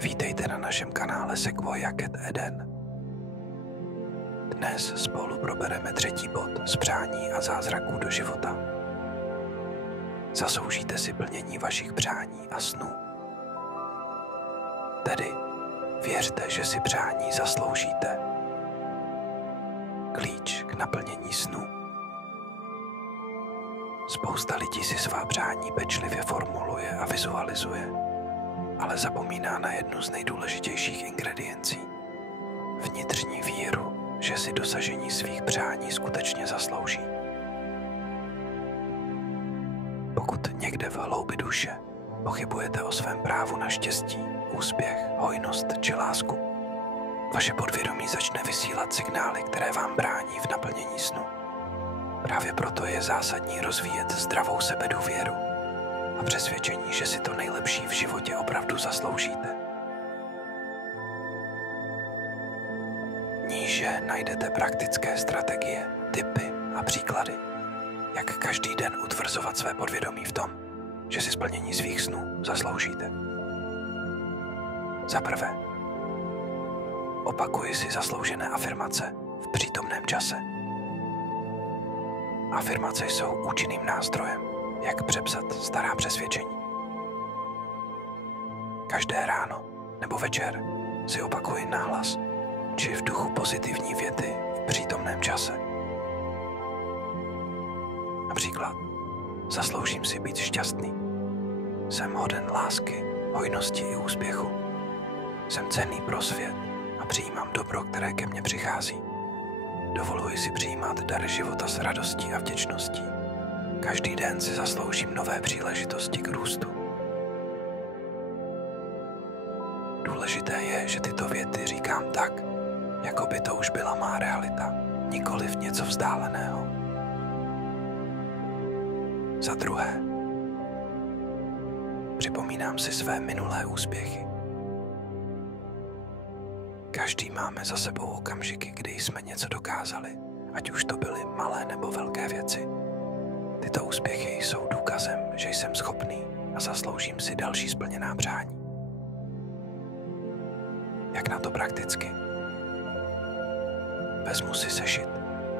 Vítejte na našem kanále Sequoia Cat Eden. Dnes spolu probereme 3. bod z přání a zázraků do života. Zasloužíte si plnění vašich přání a snů. Tedy věřte, že si přání zasloužíte. Klíč k naplnění snů. Spousta lidí si svá přání pečlivě formuluje a vizualizuje, ale zapomíná na jednu z nejdůležitějších ingrediencí. Vnitřní víru, že si dosažení svých přání skutečně zaslouží. Pokud někde v hloubi duše pochybujete o svém právu na štěstí, úspěch, hojnost či lásku, vaše podvědomí začne vysílat signály, které vám brání v naplnění snu. Právě proto je zásadní rozvíjet zdravou sebedůvěru a přesvědčení, že si to nejlepší v životě opravdu zasloužíte. Níže najdete praktické strategie, tipy a příklady, jak každý den utvrzovat své podvědomí v tom, že si splnění svých snů zasloužíte. Za prvé, opakuji si zasloužené afirmace v přítomném čase. Afirmace jsou účinným nástrojem, jak přepsat stará přesvědčení. Každé ráno nebo večer si opakuji nahlas či v duchu pozitivní věty v přítomném čase. Například, zasloužím si být šťastný. Jsem hoden lásky, hojnosti i úspěchu. Jsem cenný pro svět a přijímám dobro, které ke mně přichází. Dovoluji si přijímat dar života s radostí a vděčností. Každý den si zasloužím nové příležitosti k růstu. Důležité je, že tyto věty říkám tak, jako by to už byla má realita, nikoliv něco vzdáleného. Za druhé, připomínám si své minulé úspěchy. Každý máme za sebou okamžiky, kdy jsme něco dokázali, ať už to byly malé nebo velké věci. Tyto úspěchy jsou důkazem, že jsem schopný a zasloužím si další splněná přání. Jak na to prakticky? Vezmu si sešit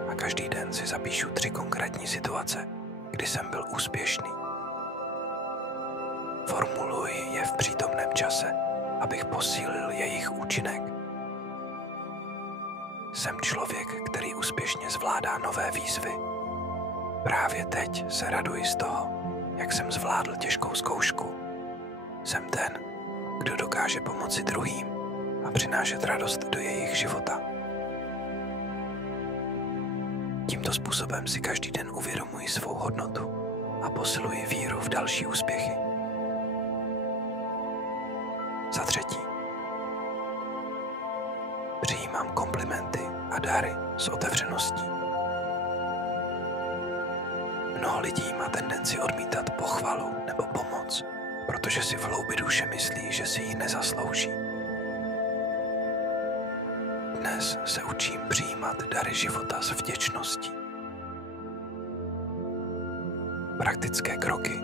a každý den si zapíšu 3 konkrétní situace, kdy jsem byl úspěšný. Formuluji je v přítomném čase, abych posílil jejich účinek. Jsem člověk, který úspěšně zvládá nové výzvy. Právě teď se raduji z toho, jak jsem zvládl těžkou zkoušku. Jsem ten, kdo dokáže pomoci druhým a přinášet radost do jejich života. Tímto způsobem si každý den uvědomuji svou hodnotu a posiluji víru v další úspěchy. Za třetí, přijímám komplimenty a dary s otevřeností. Mnoho lidí má tendenci odmítat pochvalu nebo pomoc, protože si v hloubi duše myslí, že si ji nezaslouží. Dnes se učím přijímat dary života s vděčností. Praktické kroky.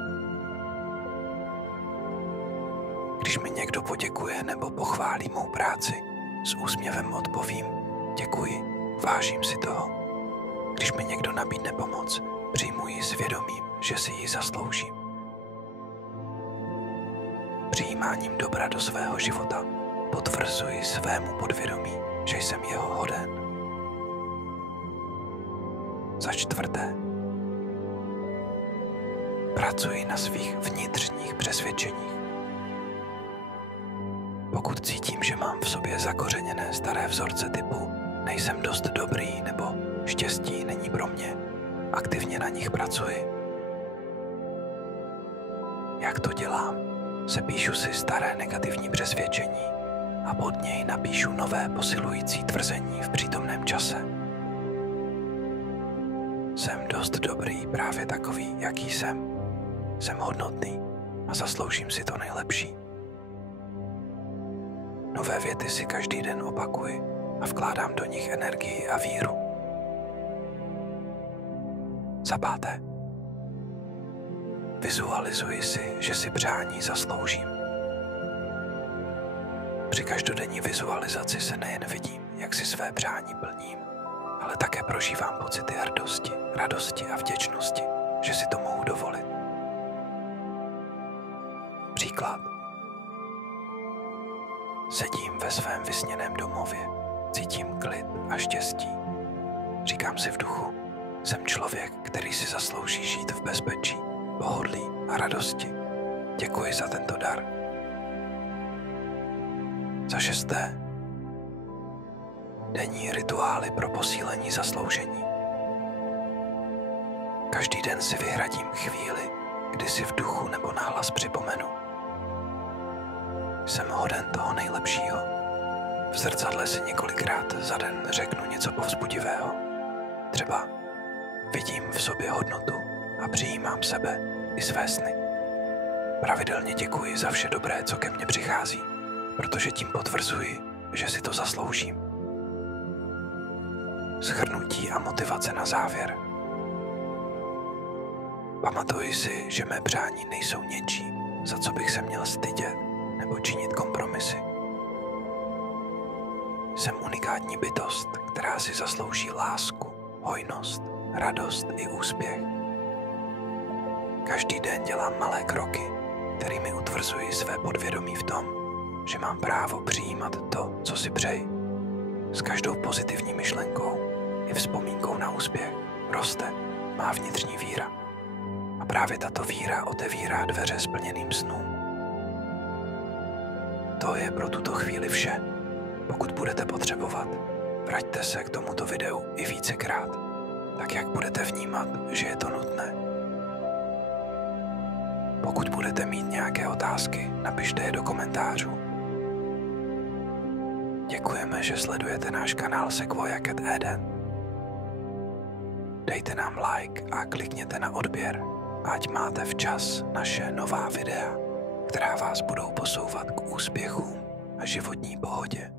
Když mi někdo poděkuje nebo pochválí mou práci, s úsměvem odpovím: děkuji, vážím si toho. Když mi někdo nabídne pomoc, přijmu ji s vědomím, že si ji zasloužím. Přijímáním dobra do svého života potvrzuji svému podvědomí, že jsem jeho hoden. Za čtvrté, pracuji na svých vnitřních přesvědčeních. Pokud cítím, že mám v sobě zakořeněné staré vzorce typu nejsem dost dobrý nebo štěstí není pro mě, aktivně na nich pracuji. Jak to dělám? Sepíšu si staré negativní přesvědčení a pod něj napíšu nové posilující tvrzení v přítomném čase. Jsem dost dobrý právě takový, jaký jsem. Jsem hodnotný a zasloužím si to nejlepší. Nové věty si každý den opakuji a vkládám do nich energii a víru. Za páté, vizualizuji si, že si přání zasloužím. Při každodenní vizualizaci se nejen vidím, jak si své přání plním, ale také prožívám pocity hrdosti, radosti a vděčnosti, že si to mohu dovolit. Příklad. Sedím ve svém vysněném domově, cítím klid a štěstí. Říkám si v duchu, jsem člověk, který si zaslouží žít v bezpečí, pohodlí a radosti. Děkuji za tento dar. Za 6. Denní rituály pro posílení zasloužení. Každý den si vyhradím chvíli, kdy si v duchu nebo nahlas připomenu. Jsem hoden toho nejlepšího. V zrcadle si několikrát za den řeknu něco povzbudivého. Třeba vidím v sobě hodnotu a přijímám sebe i své sny. Pravidelně děkuji za vše dobré, co ke mně přichází, protože tím potvrzuji, že si to zasloužím. Shrnutí a motivace na závěr. Pamatuji si, že mé přání nejsou něčím, za co bych se měl stydět nebo činit kompromisy. Jsem unikátní bytost, která si zaslouží lásku, hojnost, radost i úspěch. Každý den dělám malé kroky, kterými utvrzuji své podvědomí v tom, že mám právo přijímat to, co si přeji. S každou pozitivní myšlenkou i vzpomínkou na úspěch roste má vnitřní víra. A právě tato víra otevírá dveře splněným snům. To je pro tuto chvíli vše. Pokud budete potřebovat, vraťte se k tomuto videu i vícekrát, tak jak budete vnímat, že je to nutné. Pokud budete mít nějaké otázky, napište je do komentářů. Děkujeme, že sledujete náš kanál Sequoia Cat Eden. Dejte nám like a klikněte na odběr, ať máte včas naše nová videa, která vás budou posouvat k úspěchům a životní pohodě.